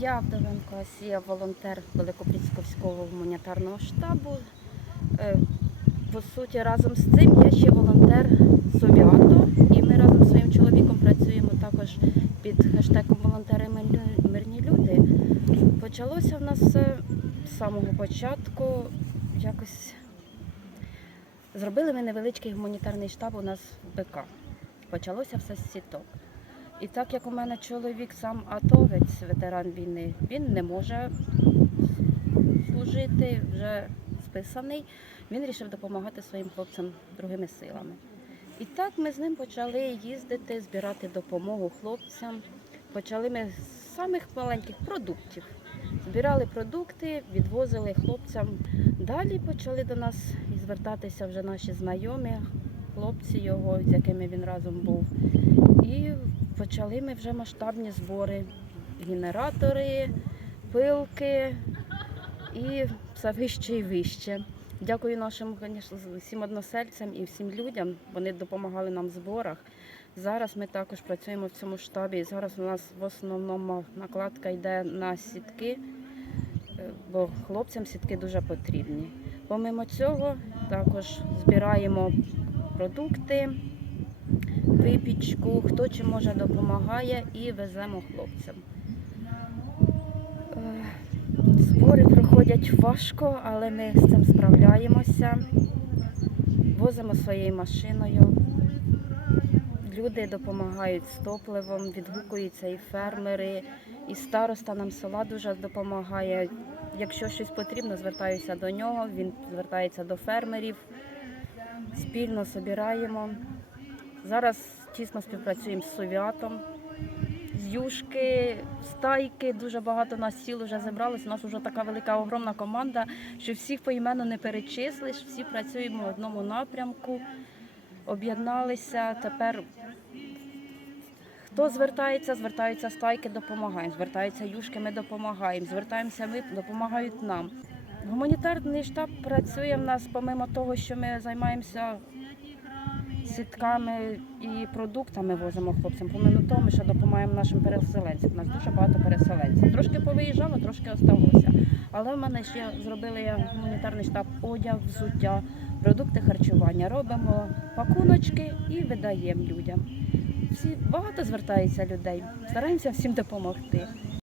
Я Вдовенко Асія, волонтер Великопріцьковського гуманітарного штабу. Е, По суті, разом з цим я ще волонтер Совіато, і ми разом з своїм чоловіком працюємо також під хештегом волонтери Мирні- люди. Почалося в нас все з самого початку. Якось зробили ми невеличкий гуманітарний штаб у нас в БК. Почалося все з сіток. І так як у мене чоловік сам атовець, ветеран війни, він не може служити, вже списаний, він вирішив допомагати своїм хлопцям другими силами. І так ми з ним почали їздити, збирати допомогу хлопцям. Почали ми з самих маленьких продуктів. Збирали продукти, відвозили хлопцям. Далі почали до нас звертатися вже наші знайомі, хлопці його, з якими він разом був. Почали ми вже масштабні збори. Генератори, пилки і все вище і вище. Дякую нашим звісно, всім односельцям і всім людям. Вони допомагали нам в зборах. Зараз ми також працюємо в цьому штабі. Зараз у нас в основному накладка йде на сітки, е, бо хлопцям сітки дуже потрібні. Помимо цього, також збираємо продукти, випічку, хто чим може допомагає і веземо хлопцям. Е, Збори проходять важко, але ми з цим справляємося. Возимо своєю машиною. Люди допомагають з топливом, відгукуються і фермери, і староста нам села дуже допомагає. Якщо щось потрібно, звертаюся до нього, він звертається до фермерів. Спільно собираємо. Зараз тісно співпрацюємо з Совіатом. З Юшки, стайки, дуже багато нас сіл вже зібралось. У нас вже така велика огромна команда, що всіх поіменно не перечислиш, всі працюємо в одному напрямку, об'єдналися. Тепер хто звертається, звертаються стайки, допомагаємо. Звертаються юшки, ми допомагаємо. Звертаємося ми, допомагають нам. Гуманітарний штаб працює в нас, помимо того, що ми займаємося сітками і продуктами возимо хлопцям. Помимо того, ми ще допомагаємо нашим переселенцям. У нас дуже багато переселенців. Трошки повиїжджало, трошки осталося. Але в мене ще зробили гуманітарний штаб одяг, взуття, продукти харчування. Робимо пакуночки і видаємо людям. Всі багато звертається людей. Стараємося всім допомогти.